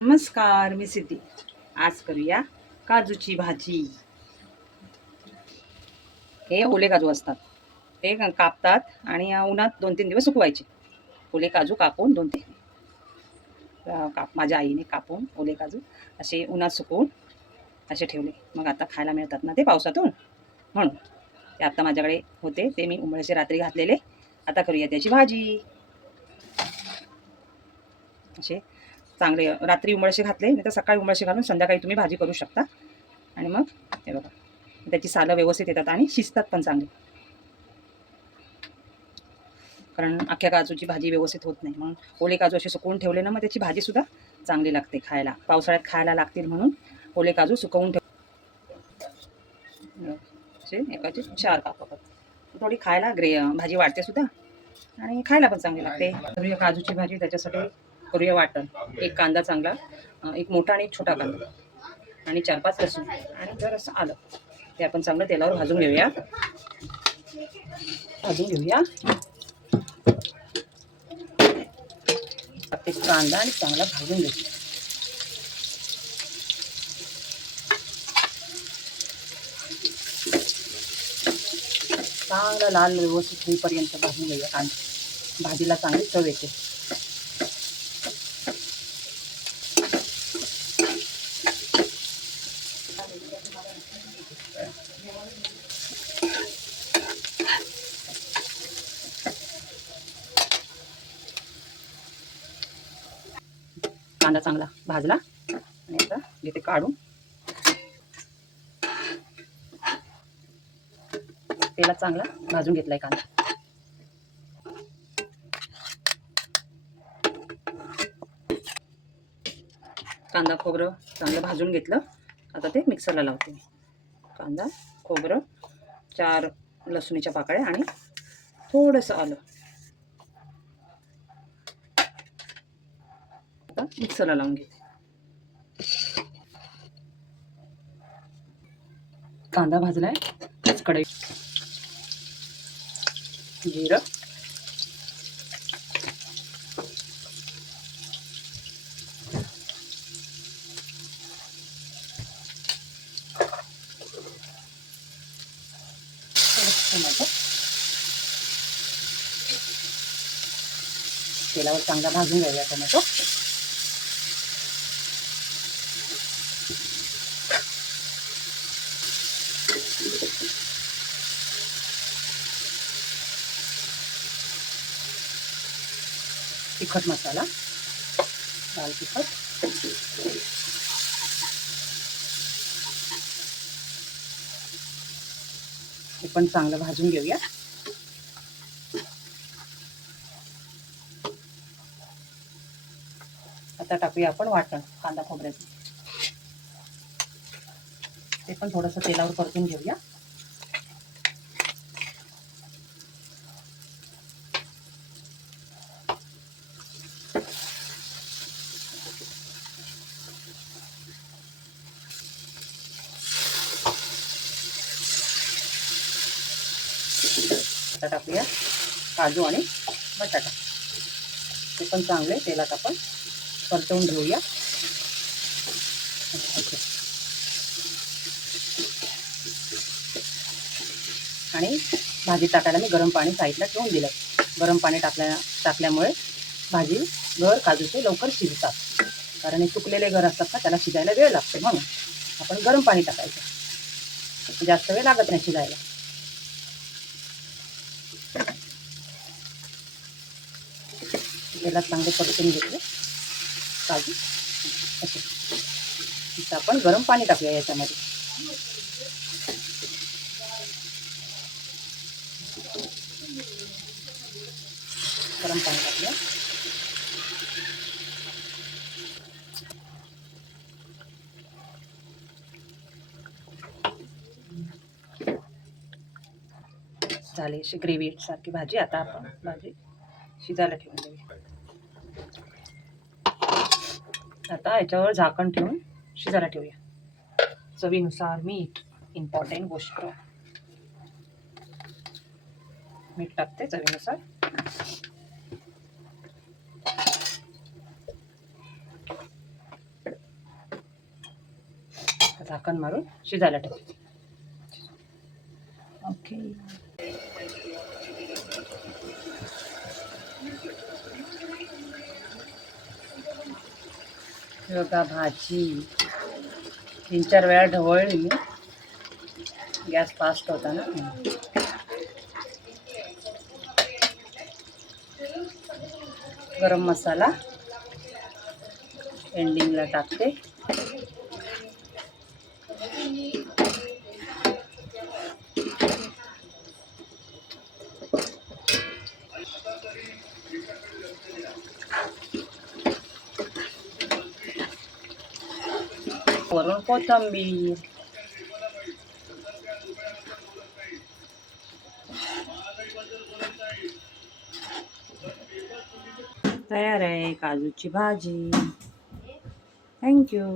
नमस्कार, मी सिद्धी. आज करूया काजूची भाजी. हे ओले काजू असतात. ते कापतात आणि उन्हात 2-3 दिवस सुकवायचे. ओले काजू कापून 2-3 माझ्या आईने कापून ओले काजू असे उन्हात सुकवून असे ठेवले. मग आता खायला मिळतात ना ते पावसातून, म्हणून. ते आता माझ्याकडे होते, ते मी उंबळीचे रात्री घातलेले. आता करूया त्याची भाजी. असे चांगले रात्री उंबळशे घातले, नाही तर सकाळी उंबळशे घालून संध्याकाळी तुम्ही भाजी करू शकता. आणि मग हे बघा, त्याची सालं व्यवस्थित येतात आणि शिजतात पण चांगले. कारण अख्ख्या काजूची भाजी व्यवस्थित होत नाही, म्हणून ओले काजू असे सुकवून ठेवले ना, मग त्याची भाजीसुद्धा चांगली लागते खायला. पावसाळ्यात खायला लागतील म्हणून ओले काजू सुकवून ठेव असे एकाचे 4 कापातात. थोडी खायला भाजी वाढते सुद्धा आणि खायला पण चांगली लागते. करूया काजूची भाजी, त्याच्यासाठी करूया वाटण. एक कांदा चांगला, एक मोठा आणि एक छोटा कांदा आणि 4-5 लसूण आणि जरासं आलं. ते आपण चांगलं तेलावर भाजून घेऊया. ते कांदा आणि चांगला भाजून घेऊया. चांगला लाल व्यवस्थित होईपर्यंत भाजून घेऊया कांदा. भाजीला चांगली चव येते. कांदा चांगला भाजला आणि आता घेते काढून. तेलात चांगला भाजून घेतलाय कांदा. कांदा खोबरं चांगलं भाजून घेतलं. आता ते मिक्सरला लावते मी. कांदा, खोबरं, 4 लसणीच्या पाकळ्या आणि थोडंसं आलं. आता मिक्सरला लावून घेते. कांदा भाजलाय. कढई जिरं, टोमॅटो, तेलावर चांगला भाजून घ्यायला टोमॅटो. तिखट मसाला, लाल तिखट, हे पण चांगलं भाजून घेऊया. आता टाकूया आपण वाटण कांदा खोबऱ्याचं. ते पण थोडंसं तेलावर परतून घेऊया. आता टाकूया काजू आणि बटाटा. ते पण चांगले तेलात आपण परतवून घेऊया. आणि भाजी टाकायला मी गरम पाणी साईडला ठेवून दिलं. गरम पाणी टाकल्यामुळे भाजी काजूचे लवकर शिजतात. कारण हे सुकलेले घर असतात ना, त्याला शिजायला वेळ लागते, म्हणून आपण गरम पाणी टाकायचं. जास्त वेळ लागत नाही शिजायला. तेलात चांगले परतून घेतले काजू. असे आता आपण गरम पाणी टाकूया याच्यामध्ये. गरम पाणी टाकूया. झाली अशी ग्रेव्ही सारखी भाजी. आता आपण भाजी शिजायला ठेवून देऊया. आता याच्यावर झाकण ठेवून शिजायला ठेवूया. चवीनुसार मीठ, इम्पॉर्टंट गोष्ट. मीठ टाकते चवीनुसार. झाकण मारून शिजायला ठेवते. ओके. बघा भाजी 3-4 वेळा ढवळली मी. गॅस फास्ट होता ना. गरम मसाला एंडिंगला टाकते. वरून कोथिंबीर. तयार आहे काजूची भाजी. थँक्यू.